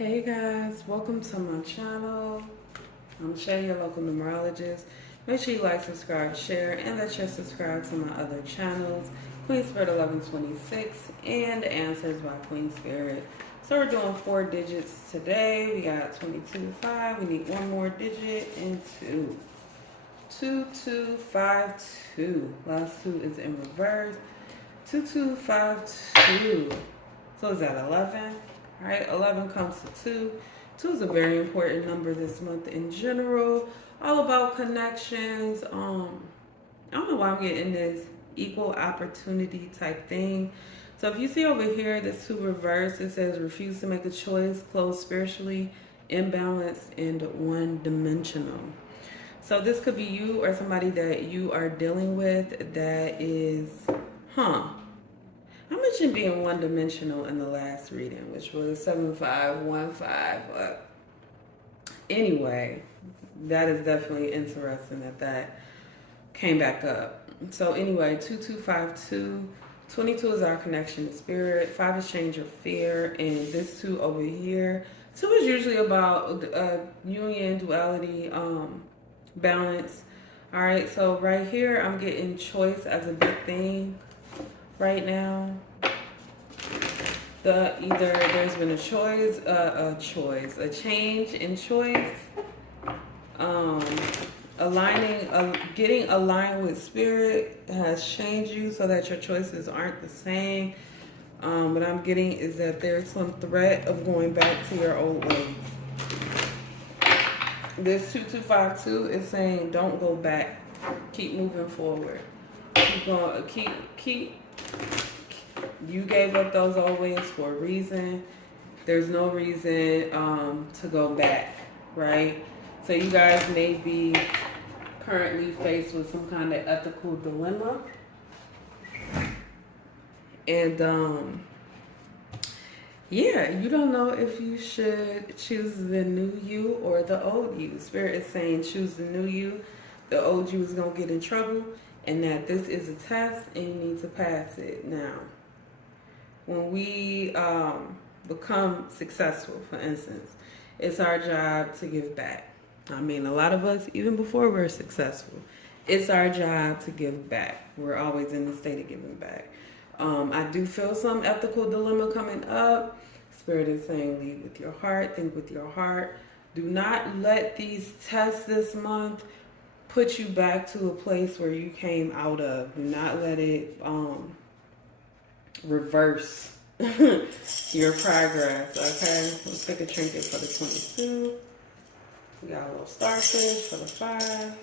Hey guys, welcome to my channel. I'm Shay, your local numerologist. Make sure you like, subscribe, share, and that you're subscribed to my other channels, Queen Spirit 1126 and Answers by Queen Spirit. So we're doing 4 digits today. We got 22, 5. We need one more digit and 2. 2, 2, 5, 2. Last 2 is in reverse. 2, 2, 5, 2. So is that 11? All right, 11 comes to 2. 2 is a very important number this month in general. All about connections. I don't know why I'm getting this equal opportunity type thing. So if you see over here, this 2 reverse, it says refuse to make a choice, closed spiritually, imbalanced, and one-dimensional. So this could be you or somebody that you are dealing with that is, I mentioned being one-dimensional in the last reading, which was 7515. Anyway, that is definitely interesting that came back up. So anyway, 2252, 22 is our connection to spirit. 5 is change or fear, and this 2 over here, 2 is usually about union, duality, balance. All right, so right here, I'm getting choice as a big thing right now. Either there's been a change in choice, getting aligned with spirit has changed you so that your choices aren't the same. What I'm getting is that there's some threat of going back to your old ways. This 2252 is saying don't go back, keep moving forward, keep going, keep. You gave up those old ways for a reason. There's no reason to go back, right? So you guys may be currently faced with some kind of ethical dilemma. And yeah, you don't know if you should choose the new you or the old you. Spirit is saying choose the new you. The old you is going to get in trouble, and that this is a test and you need to pass it now. When we become successful, for instance, it's our job to give back. I mean, a lot of us, even before we're successful, it's our job to give back. We're always in the state of giving back. I do feel some ethical dilemma coming up. Spirit is saying lead with your heart, think with your heart. Do not let these tests this month put you back to a place where you came out of. Do not let it reverse your progress. Okay, let's pick a trinket for the 22. We got a little starfish for the 5.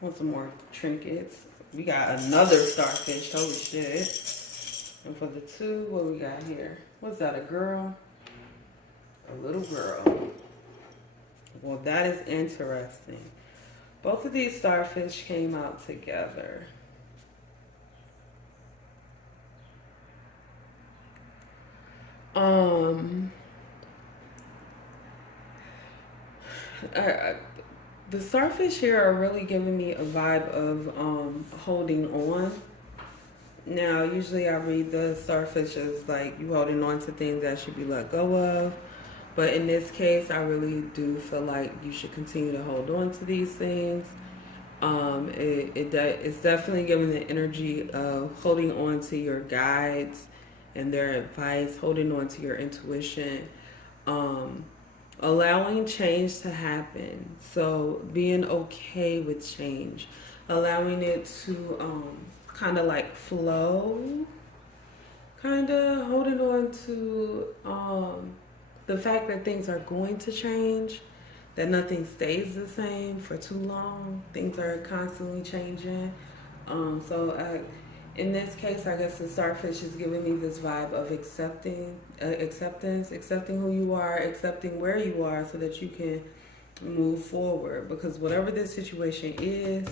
Want some more trinkets? We got another starfish. Holy shit! And for the 2, what we got here? What's that? A girl? A little girl. Well, that is interesting. Both of these starfish came out together. The starfish here are really giving me a vibe of holding on. Now, usually I read the starfish as like you holding on to things that should be let go of. But in this case, I really do feel like you should continue to hold on to these things. It's definitely giving the energy of holding on to your guides and their advice, holding on to your intuition, allowing change to happen. So being okay with change, allowing it to kind of like flow, kind of holding on to the fact that things are going to change, that nothing stays the same for too long. Things are constantly changing. In this case, I guess the starfish is giving me this vibe of accepting who you are, accepting where you are so that you can move forward. Because whatever this situation is,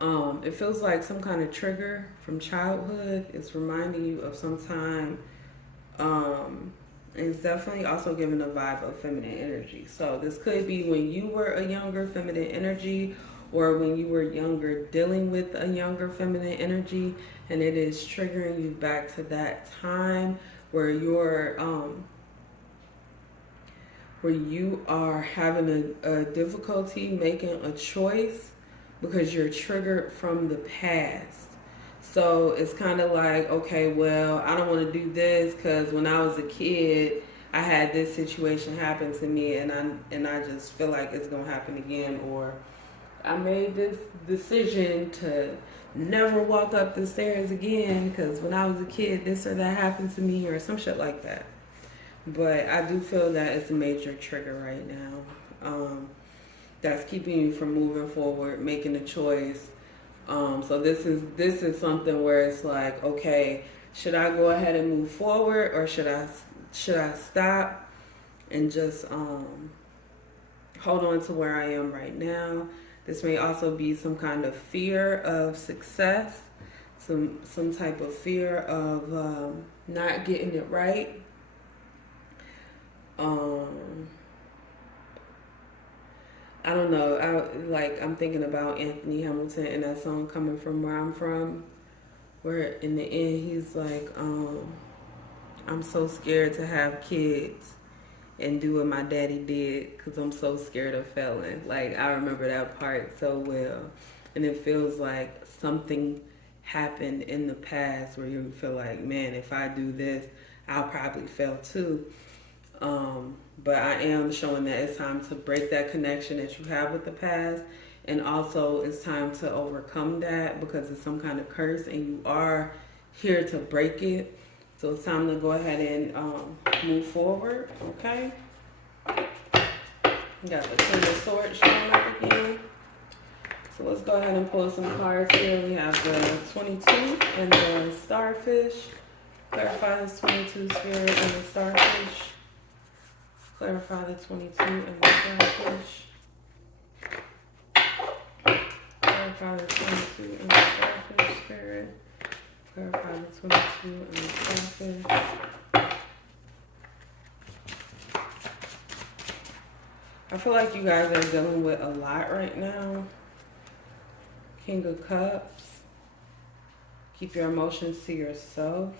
it feels like some kind of trigger from childhood. It's reminding you of some time. It's definitely also giving a vibe of feminine energy. So this could be when you were a younger feminine energy, or when you were younger dealing with a younger feminine energy, and it is triggering you back to that time where you're where you are having a difficulty making a choice because you're triggered from the past. So it's kind of like, okay, well, I don't want to do this because when I was a kid, I had this situation happen to me, and I just feel like it's gonna happen again, or I made this decision to never walk up the stairs again because when I was a kid, this or that happened to me, or some shit like that. But I do feel that it's a major trigger right now. That's keeping you from moving forward, making a choice. So this is something where it's like, okay, should I go ahead and move forward, or should I stop and just hold on to where I am right now? This may also be some kind of fear of success, some type of fear of not getting it right. I don't know. I'm thinking about Anthony Hamilton and that song "Coming From Where I'm From," where in the end he's like, "I'm so scared to have kids and do what my daddy did because I'm so scared of failing." Like, I remember that part so well, and it feels like something happened in the past where you feel like, man, if I do this, I'll probably fail too. But I am showing that it's time to break that connection that you have with the past, and also it's time to overcome that because it's some kind of curse and you are here to break it. So it's time to go ahead and move forward, okay? You got the Queen of Swords showing up again. So let's go ahead and pull some cards here. We have the 22 and the Starfish. Clarify this 22 spirit and the Starfish. Clarify the 22 and the Starfish. Clarify the 22 and the Starfish spirit. Clarify the 22 and the Starfish. I feel like you guys are dealing with a lot right now. King of Cups. Keep your emotions to yourself.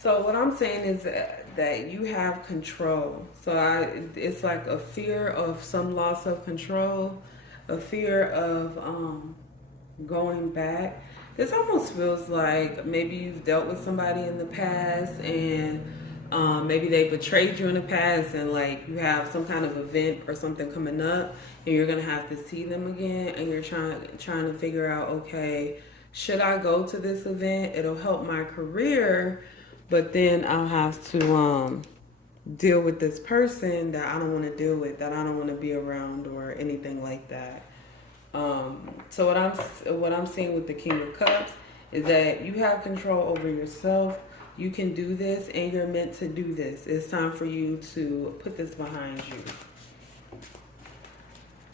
So what I'm saying is that you have control. So it's like a fear of some loss of control, a fear of going back. This almost feels like maybe you've dealt with somebody in the past, and maybe they betrayed you in the past, and like you have some kind of event or something coming up, and you're gonna have to see them again, and you're trying to figure out, okay, should I go to this event? It'll help my career. But then I'll have to deal with this person that I don't want to deal with, that I don't want to be around, or anything like that. So what I'm seeing with the King of Cups is that you have control over yourself. You can do this, and you're meant to do this. It's time for you to put this behind you.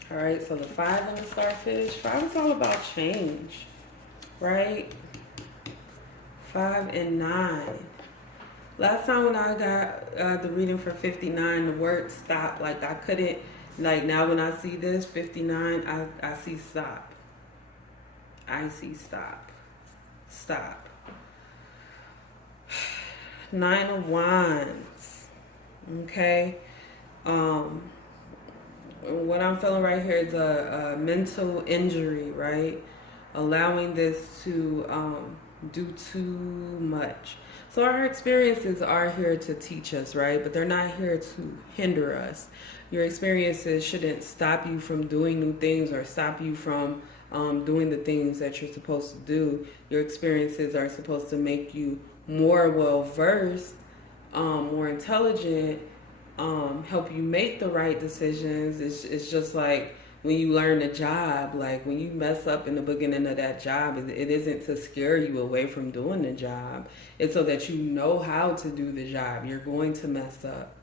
All right. So the 5 and the Starfish. 5 is all about change, right? 5 and 9. Last time when I got the reading for 59, the word stop, like I couldn't, like now when I see this 59, I see stop. I see stop. Stop. 9 of Wands. Okay. What I'm feeling right here is a mental injury, right? Allowing this to do too much. So our experiences are here to teach us, right? But they're not here to hinder us. Your experiences shouldn't stop you from doing new things or stop you from doing the things that you're supposed to do. Your experiences are supposed to make you more well-versed, more intelligent, help you make the right decisions. It's just like when you learn a job, like when you mess up in the beginning of that job, it isn't to scare you away from doing the job. It's so that you know how to do the job. You're going to mess up.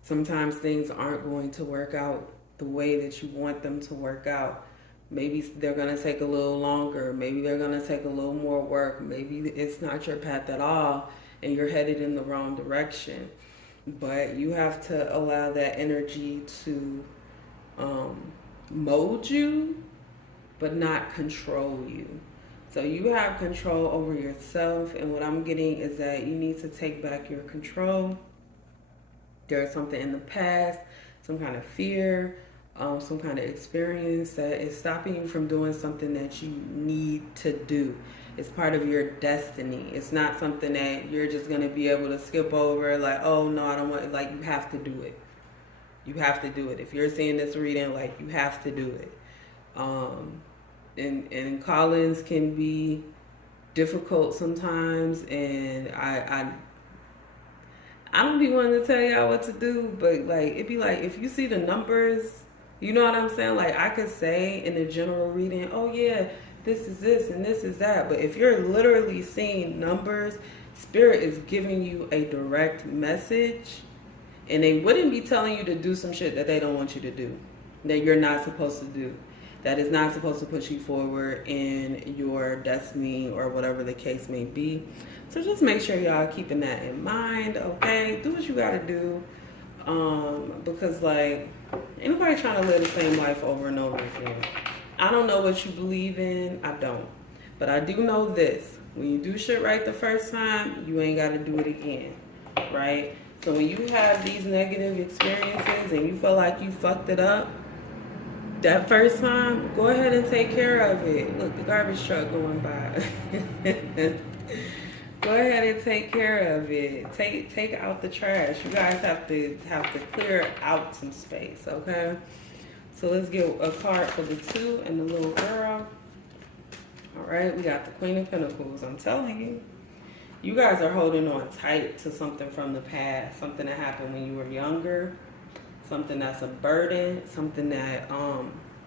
Sometimes things aren't going to work out the way that you want them to work out. Maybe they're going to take a little longer. Maybe they're going to take a little more work. Maybe it's not your path at all and you're headed in the wrong direction. But you have to allow that energy to mold you, but not control you. So you have control over yourself, and what I'm getting is that you need to take back your control. There's something in the past, some kind of fear, some kind of experience that is stopping you from doing something that you need to do. It's part of your destiny. It's not something that you're just going to be able to skip over, like, oh no, I don't want it. Like, you have to do it. You have to do it. If you're seeing this reading, like, you have to do it. And call-ins can be difficult sometimes, and I don't be wanting to tell y'all what to do, but like it'd be like if you see the numbers, you know what I'm saying? Like I could say in the general reading, oh yeah, this is this and this is that. But if you're literally seeing numbers, Spirit is giving you a direct message, and they wouldn't be telling you to do some shit that they don't want you to do, that you're not supposed to do, that is not supposed to push you forward in your destiny or whatever the case may be. So just make sure y'all keeping that in mind, okay? Do what you gotta do, because like, ain't nobody trying to live the same life over and over again. I don't know what you believe in, I don't. But I do know this, when you do shit right the first time, you ain't gotta do it again, right? So when you have these negative experiences and you feel like you fucked it up, that first time, go ahead and take care of it. Look, the garbage truck going by. Go ahead and take care of it. Take out the trash. You guys have to clear out some space, okay? So let's get a card for the 2 and the little girl. All right, we got the Queen of Pentacles. I'm telling you, you guys are holding on tight to something from the past, something that happened when you were younger. Something that's a burden, something that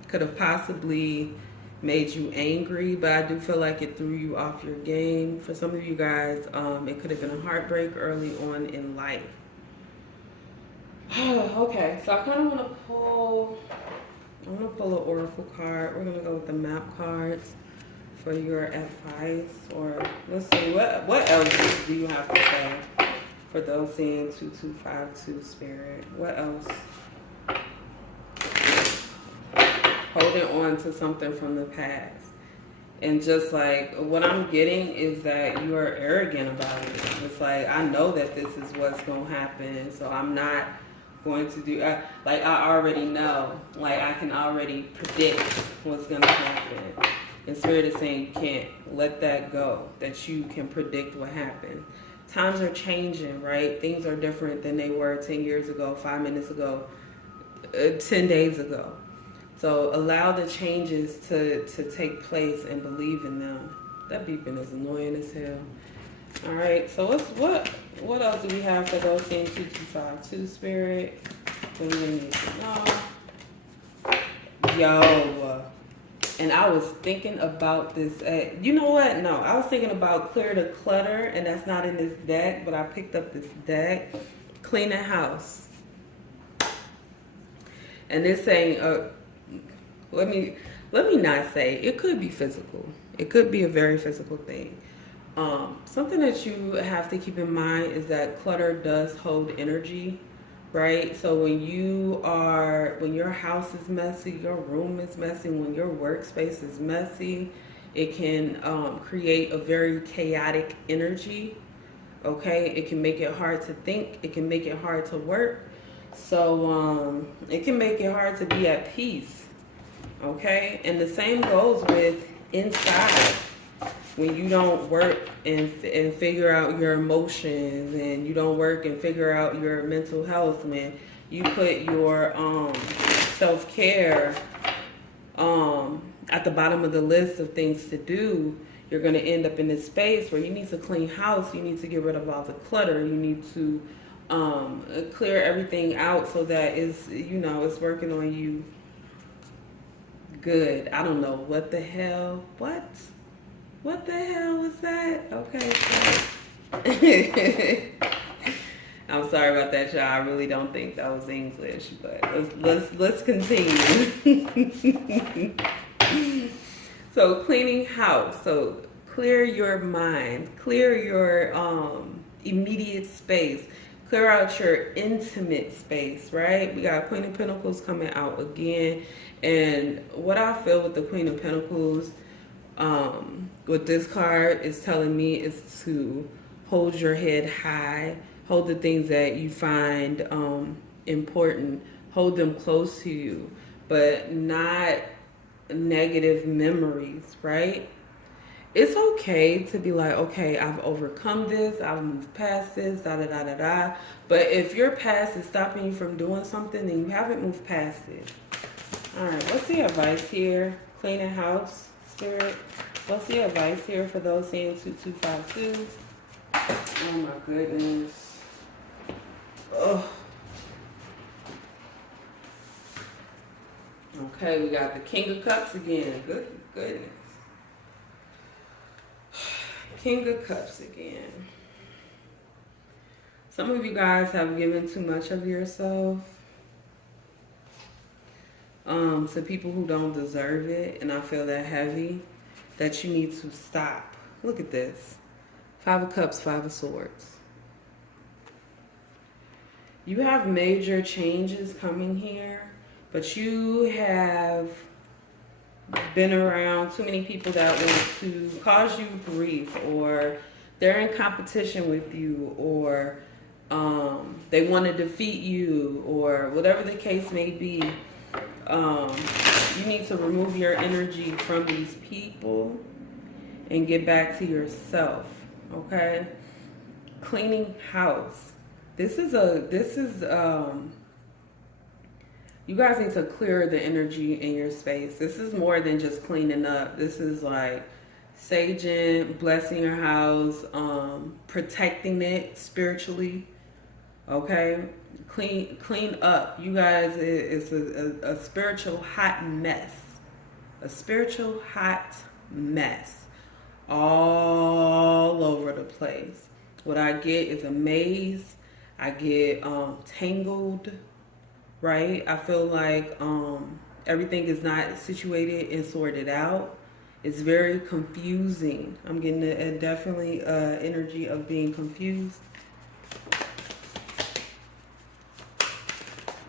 could have possibly made you angry, but I do feel like it threw you off your game. For some of you guys, it could have been a heartbreak early on in life. Okay, so I kind of want to pull, I'm going to pull an oracle card. We're going to go with the map cards for your advice, or let's see, what else do you have to say? For those seeing 2252 Spirit, what else? Holding on to something from the past. And just like, what I'm getting is that you are arrogant about it. It's like, I know that this is what's going to happen, so I'm not going to do, like I already know. Like I can already predict what's going to happen. And Spirit is saying you can't let that go, that you can predict what happened. Times are changing, right? Things are different than they were 10 years ago, 5 minutes ago, 10 days ago. So allow the changes to take place and believe in them. That beeping is annoying as hell. All right, so what else do we have for those seeing 2252 Spirit? What do we need to know? Yo. And I was thinking about this. You know what? No, I was thinking about clear the clutter, and that's not in this deck, but I picked up this deck, clean the house. And it's saying, let me not say, it could be physical. It could be a very physical thing. Something that you have to keep in mind is that clutter does hold energy. Right? So when your house is messy, your room is messy, when your workspace is messy, it can create a very chaotic energy. Okay? It can make it hard to think. It can make it hard to work. So it can make it hard to be at peace. Okay? And the same goes with inside. When you don't work and figure out your emotions, and you don't work and figure out your mental health, when you put your self-care at the bottom of the list of things to do, you're going to end up in this space where you need to clean house, you need to get rid of all the clutter, you need to clear everything out so that it's working on you good. I don't know what the hell. What the hell was that? Okay. I'm sorry about that, y'all. I really don't think that was English, but let's continue. So cleaning house. So clear your mind, clear your immediate space, clear out your intimate space, right? We got Queen of Pentacles coming out again. And what I feel with the Queen of Pentacles, with this card, is telling me is to hold your head high, Hold the things that you find important. Hold them close to you, but not negative memories, right? It's okay to be like, okay, I've overcome this, I've moved past this, da da da da da. But if your past is stopping you from doing something, then you haven't moved past it. All right, what's the advice here? Cleaning house, spirit. What's the advice here for those seeing 2252? Oh my goodness. Oh. Okay, we got the King of Cups again. Good goodness. King of Cups again. Some of you guys have given too much of yourself to people who don't deserve it, and I feel that heavy, that you need to stop. Look at this. 5 of Cups, 5 of Swords. You have major changes coming here, but you have been around too many people that want to cause you grief, or they're in competition with you, or they want to defeat you, or whatever the case may be. You need to remove your energy from these people and get back to yourself, okay? Cleaning house. This is you guys need to clear the energy in your space. This is more than just cleaning up. This is like saging, blessing your house, protecting it spiritually. Okay? Clean up. You guys, it's a spiritual hot mess. A spiritual hot mess. All over the place. What I get is a maze. I get tangled. Right? I feel like everything is not situated and sorted out. It's very confusing. I'm getting definitely energy of being confused.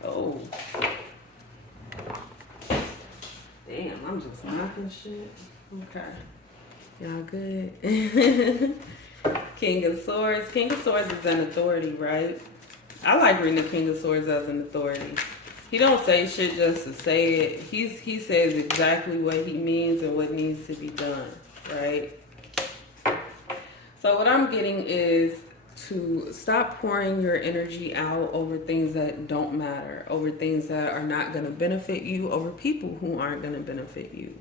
Oh. Damn, I'm just knocking shit. Okay. Y'all good? King of Swords. King of Swords is an authority, right? I like reading the King of Swords as an authority. He don't say shit just to say it. He says exactly what he means and what needs to be done, right? So what I'm getting is to stop pouring your energy out over things that don't matter, over things that are not going to benefit you, over people who aren't going to benefit you.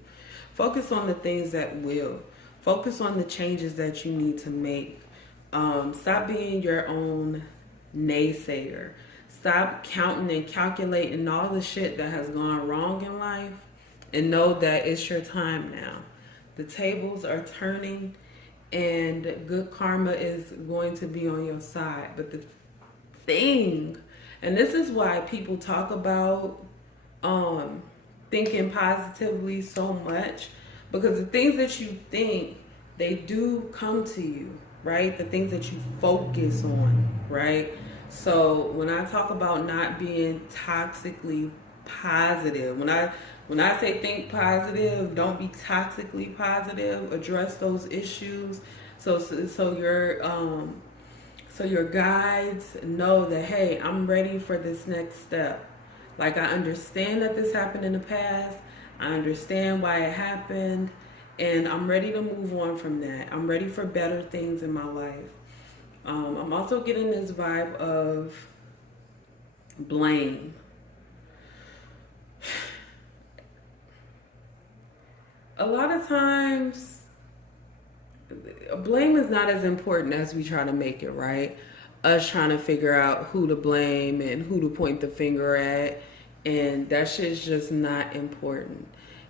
Focus on the things that will. Focus on the changes that you need to make. Stop being your own naysayer. Stop counting and calculating all the shit that has gone wrong in life, and know that it's your time now. The tables are turning and good karma is going to be on your side. But the thing, and this is why people talk about thinking positively so much, because the things that you think, they do come to you, right? The things that you focus on, right? So when I talk about not being toxically positive, when I say think positive, don't be toxically positive. Address those issues. So your guides know that, hey, I'm ready for this next step. Like, I understand that this happened in the past. I understand why it happened, and I'm ready to move on from that. I'm ready for better things in my life. I'm also getting this vibe of blame. A lot of times, blame is not as important as we try to make it, right? Us trying to figure out who to blame and who to point the finger at, and that shit's just not important.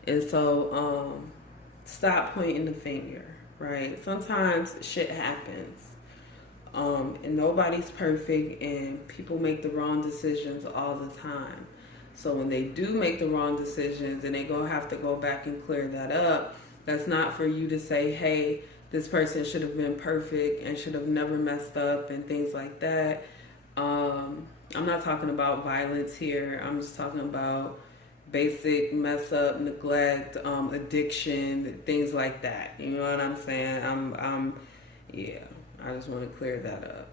And so, stop pointing the finger, right? Sometimes shit happens. And nobody's perfect, and people make the wrong decisions all the time. So when they do make the wrong decisions and they have to go back and clear that up, that's not for you to say, hey, this person should have been perfect and should have never messed up and things like that. I'm not talking about violence here. I'm just talking about basic mess up, neglect, addiction, things like that. You know what I'm saying? Yeah. I just want to clear that up.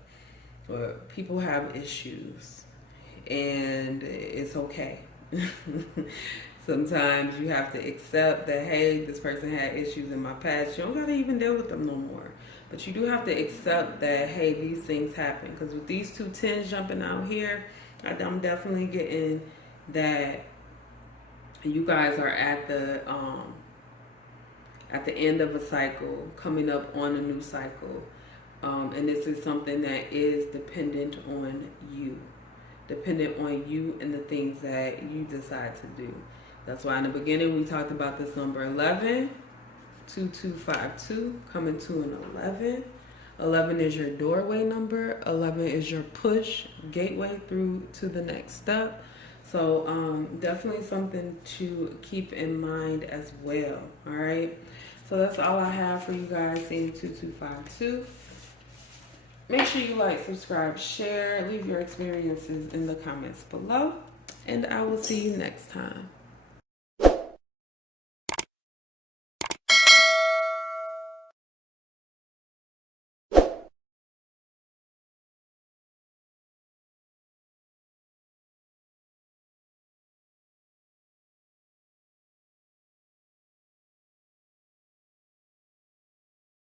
people have issues, and it's okay. Sometimes you have to accept that, hey, this person had issues in my past. You don't got to even deal with them no more. But you do have to accept that, hey, these things happen. Because with these 2 10s jumping out here, I'm definitely getting that you guys are at the end of a cycle, coming up on a new cycle. And this is something that is dependent on you. Dependent on you and the things that you decide to do. That's why in the beginning we talked about this number 11, 2252, coming to an 11. 11 is your doorway number. 11 is your push, gateway through to the next step. So definitely something to keep in mind as well. All right. So that's all I have for you guys seeing 2252. Make sure you like, subscribe, share, leave your experiences in the comments below, and I will see you next time.